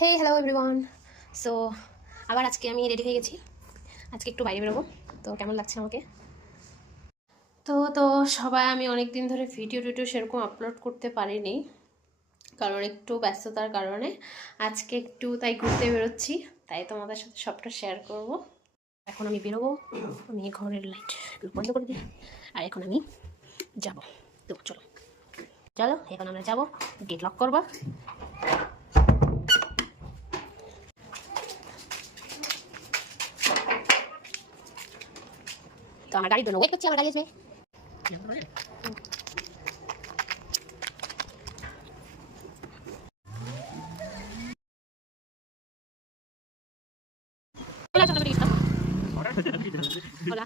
Hey hello everyone. So আবার আজকে আমি রেডি হয়ে গেছি। আজকে একটু বাইরে বেরোবো। তো কেমন লাগছে আমাকে? তো সবাই আমি অনেক দিন ধরে ভিডিও সেরকম আপলোড করতে পারিনি, কারণ একটু ব্যস্ততার কারণে। আজকে একটু তাই ঘুরতে বেরোচ্ছি, তাই তোমাদের সাথে সবটা শেয়ার করব। এখন আমি বেরোবো, আমি ঘরের লাইট বন্ধ করে দিই, আর এখন আমি যাব। তো চলো চলো এখন আমরা যাবো, গেট লক করবো। তো আমার গাড়ির জন্য ওয়েট করছি, আমার গাড়ি আসবে। Hola.